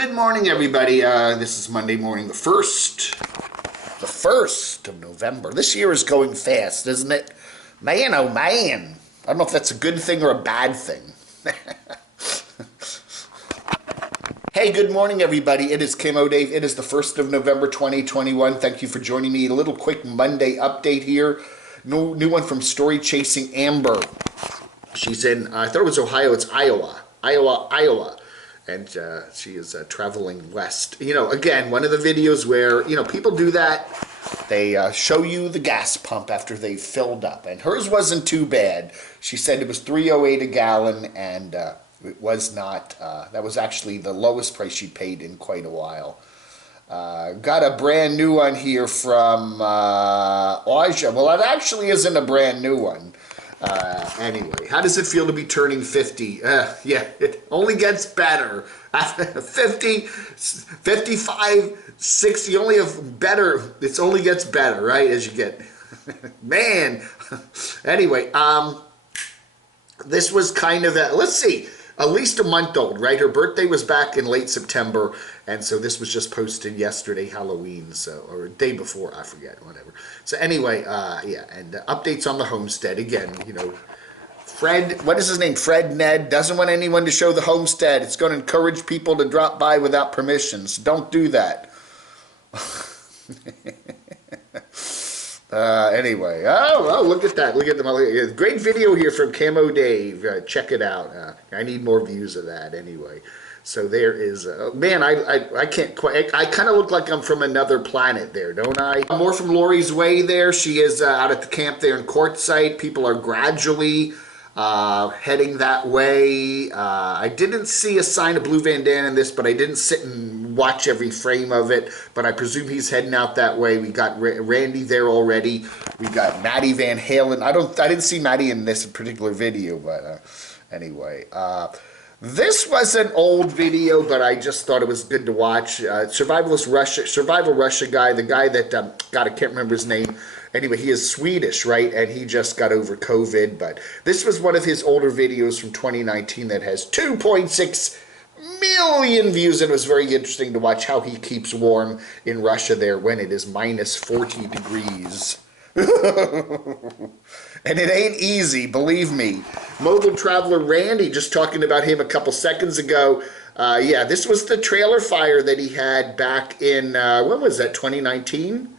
Good morning, everybody. This is Monday morning, the 1st. The 1st of November. This year is going fast, isn't it? Man, oh man. I don't know if that's a good thing or a bad thing. Hey, good morning, everybody. It is Camo Dave. It is the 1st of November, 2021. Thank you for joining me. A little quick Monday update here. New one from Story Chasing Amber. She's in, I thought it was Ohio. It's Iowa. Iowa. And she is traveling west. You know, again, one of the videos where, you know, people do that. They show you the gas pump after they've filled up. And hers wasn't too bad. She said it was $3.08 a gallon, and it was not. That was actually the lowest price she paid in quite a while. Got a brand new one here from Aja. Well, it actually isn't a brand new one. Anyway, how does it feel to be turning 50? Yeah, it only gets better. 50, 55, 60, only have better. It only gets better, right, as you get. Man. Anyway, this was kind of a, let's see, at least a month old, right? Her birthday was back in late September, and so this was just posted yesterday, Halloween, so, or day before, I forget, whatever. So anyway, yeah, and updates on the homestead. Again, you know, Fred, what is his name? Fred Ned doesn't want anyone to show the homestead. It's going to encourage people to drop by without permissions. Don't do that. Anyway, oh, look at that. Look at the great video here from Camo Dave. Check it out. I need more views of that anyway. So there is, man, I can't quite, I kind of look like I'm from another planet there, don't I? More from Lori's Way there. She is out at the camp there in Quartzsite. People are gradually heading that way. I didn't see a sign of Blue Van Dan in this, but I didn't sit and watch every frame of it. But I presume he's heading out that way. We got Randy there already. We got Maddie Van Halen. I didn't see Maddie in this particular video, but anyway. This was an old video, but I just thought it was good to watch. Survival Russia guy, the guy that, God, I can't remember his name. Anyway, he is Swedish, right? And he just got over COVID. But this was one of his older videos from 2019 that has 2.6 million views. And it was very interesting to watch how he keeps warm in Russia there when it is minus 40 degrees. And it ain't easy, believe me. Mobile Traveler Randy, just talking about him a couple seconds ago. Yeah, this was the trailer fire that he had back in, when was that, 2019?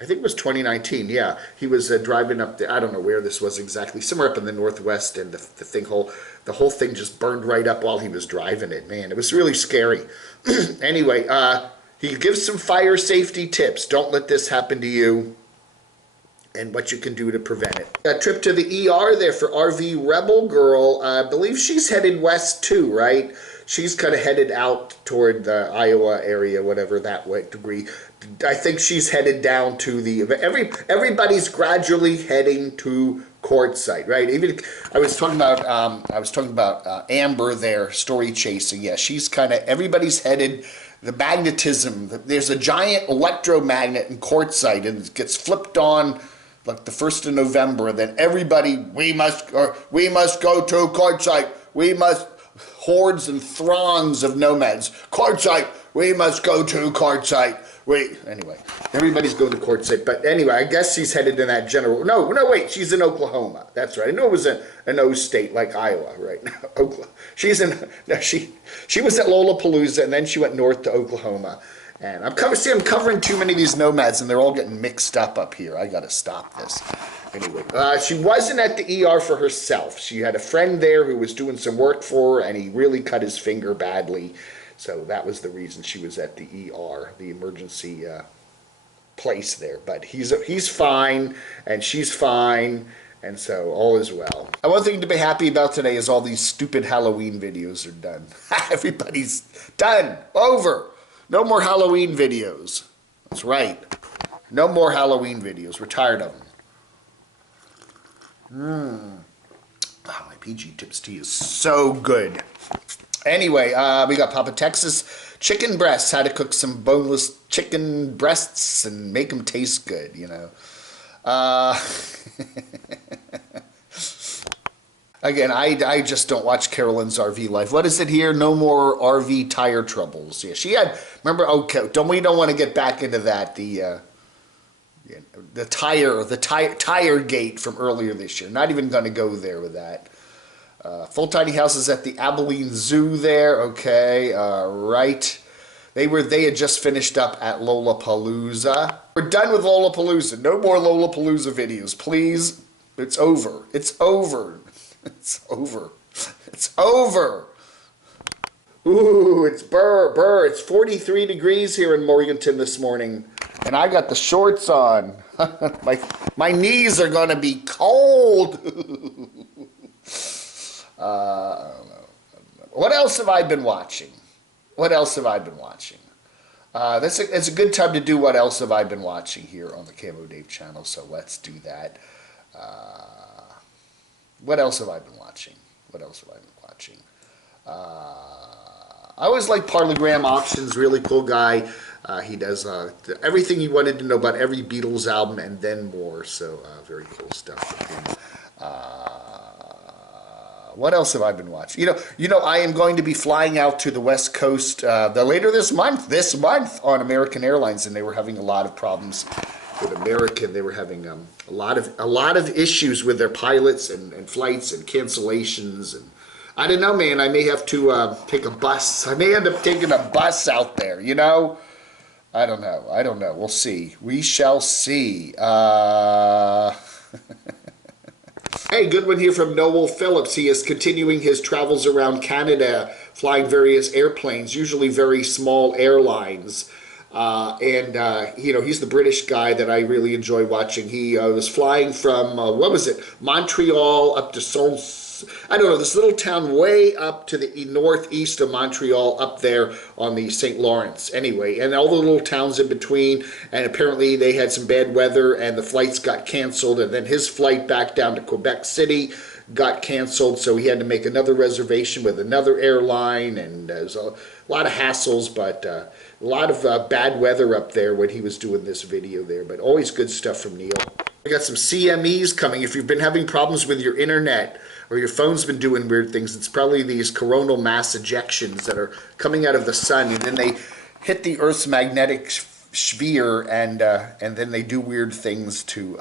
I think it was 2019, yeah. He was driving up there. I don't know where this was exactly. Somewhere up in the Northwest, and the whole thing just burned right up while he was driving it. Man, it was really scary. Anyway, he gives some fire safety tips. Don't let this happen to you, and what you can do to prevent it. A trip to the ER there for RV Rebel Girl. I believe she's headed west too, right? She's kind of headed out toward the Iowa area, whatever that degree. I think she's headed down to the, everybody's gradually heading to Quartzsite, right? Even I was talking about Amber there, Story Chasing. Yeah, she's kind of, everybody's headed. The magnetism, there's a giant electromagnet in Quartzsite, and it gets flipped on like the 1st of November, and then everybody, we must go to Quartzsite. We must, hordes and throngs of nomads. Quartzsite, we must go to Quartzsite. Anyway, everybody's going to Quartzsite. But anyway, I guess she's headed in that general. No, wait, she's in Oklahoma. That's right. I knew it was an O state like Iowa, right? Oklahoma. She's in. No, she was at Lollapalooza, and then she went north to Oklahoma. And I'm covering too many of these nomads, and they're all getting mixed up here. I got to stop this. Anyway, she wasn't at the ER for herself. She had a friend there who was doing some work for her, and he really cut his finger badly. So that was the reason she was at the ER, the emergency place there. But he's fine, and she's fine, and so all is well. And one thing to be happy about today is all these stupid Halloween videos are done. Everybody's done. Over. No more Halloween videos. That's right. No more Halloween videos. We're tired of them. Oh, my PG Tips tea is so good. Anyway, we got Papa Texas chicken breasts. How to cook some boneless chicken breasts and make them taste good, you know. Again, I just don't watch Carolyn's RV life. What is it here? No more RV tire troubles. Yeah, she had. Remember? Okay, we don't want to get back into that. The tire gate from earlier this year. Not even going to go there with that. Full tiny houses at the Abilene Zoo there. Okay, right. They had just finished up at Lollapalooza. We're done with Lollapalooza. No more Lollapalooza videos, please. It's over. It's over. It's over. It's over. Ooh, it's burr. It's 43 degrees here in Morganton this morning. And I got the shorts on. my knees are going to be cold. I don't know. What else have I been watching? It's a good time to do what else have I been watching here on the Camo Dave channel, so let's do that. What else have I been watching? I always like Parlogram Auctions, really cool guy. He does everything you wanted to know about every Beatles album and then more, so very cool stuff from him. What else have I been watching? You know, I am going to be flying out to the West Coast later this month on American Airlines, and they were having a lot of problems with American. They were having a lot of issues with their pilots and flights and cancellations, and I don't know, man. I may have to take a bus. I may end up taking a bus out there. You know, I don't know. We'll see. We shall see. Hey, good one here from Noel Phillips. He is continuing his travels around Canada, flying various airplanes, usually very small airlines. He's the British guy that I really enjoy watching. He was flying from, Montreal up to this little town way up to the northeast of Montreal, up there on the St. Lawrence. Anyway, and all the little towns in between, and apparently they had some bad weather and the flights got canceled, and then his flight back down to Quebec City got canceled, so he had to make another reservation with another airline, and there's a lot of hassles, but a lot of bad weather up there when he was doing this video there, but always good stuff from Neil. We got some CMEs coming. If you've been having problems with your internet or your phone's been doing weird things, it's probably these coronal mass ejections that are coming out of the sun, and then they hit the Earth's magnetic sphere, and then they do weird things to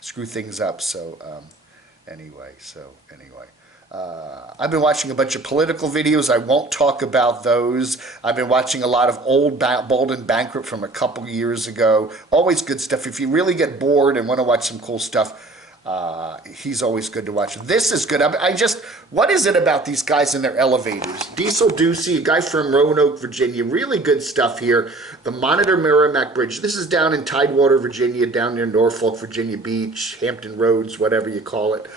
screw things up. So anyway. I've been watching a bunch of political videos. I won't talk about those. I've been watching a lot of old Bold and Bankrupt from a couple years ago. Always good stuff. If you really get bored and want to watch some cool stuff, he's always good to watch. This is good. What is it about these guys in their elevators? Diesel Ducey, a guy from Roanoke, Virginia. Really good stuff here. The Monitor Merrimack Bridge. This is down in Tidewater, Virginia, down near Norfolk, Virginia Beach, Hampton Roads, whatever you call it.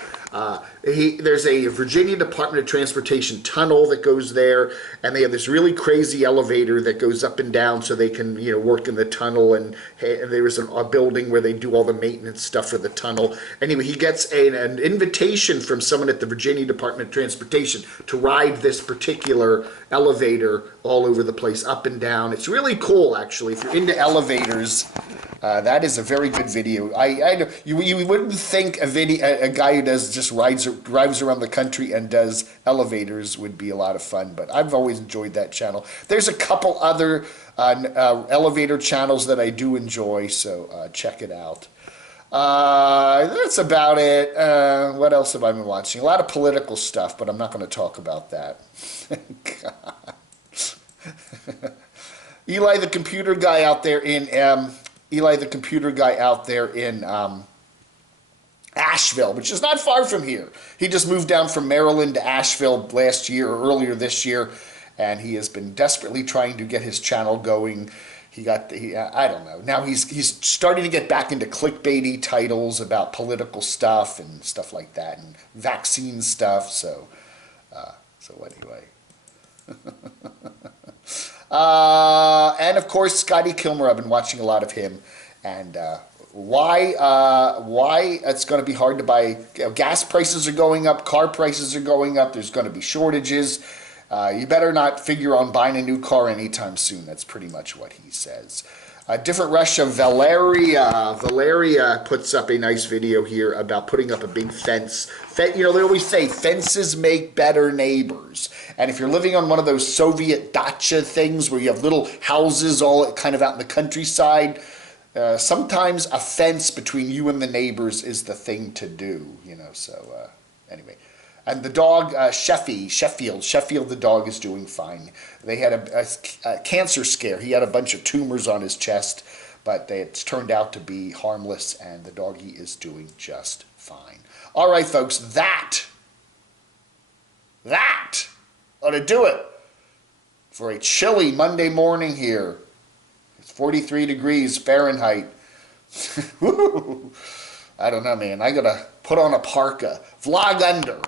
There's a Virginia Department of Transportation tunnel that goes there, and they have this really crazy elevator that goes up and down so they can, work in the tunnel, and there was a building where they do all the maintenance stuff for the tunnel. Anyway, he gets an invitation from someone at the Virginia Department of Transportation to ride this particular elevator all over the place, up and down. It's really cool, actually. If you're into elevators, that is a very good video. You wouldn't think a guy who just drives around the country and does elevators would be a lot of fun, but I've always enjoyed that channel. There's a couple other elevator channels that I do enjoy, so check it out. That's about it. What else have I been watching? A lot of political stuff, but I'm not going to talk about that. God. Eli the computer guy out there in Asheville, which is not far from here. He just moved down from Maryland to Asheville last year or earlier this year, and he has been desperately trying to get his channel going. I don't know. Now he's starting to get back into clickbaity titles about political stuff and stuff like that, and vaccine stuff. So anyway. And of course, Scotty Kilmer. I've been watching a lot of him, and why it's going to be hard to buy. Gas prices are going up, car prices are going up. There's going to be shortages. You better not figure on buying a new car anytime soon. That's pretty much what he says. Different Russia, Valeria. Valeria puts up a nice video here about putting up a big fence. You know, they always say fences make better neighbors. And if you're living on one of those Soviet dacha things where you have little houses all kind of out in the countryside, sometimes a fence between you and the neighbors is the thing to do, you know, so anyway. And the dog, Sheffield the dog is doing fine. They had a cancer scare. He had a bunch of tumors on his chest, but it's turned out to be harmless, and the doggy is doing just fine. All right, folks, that ought to do it for a chilly Monday morning here. It's 43 degrees Fahrenheit. I don't know, man. I got to put on a parka. Vlog under.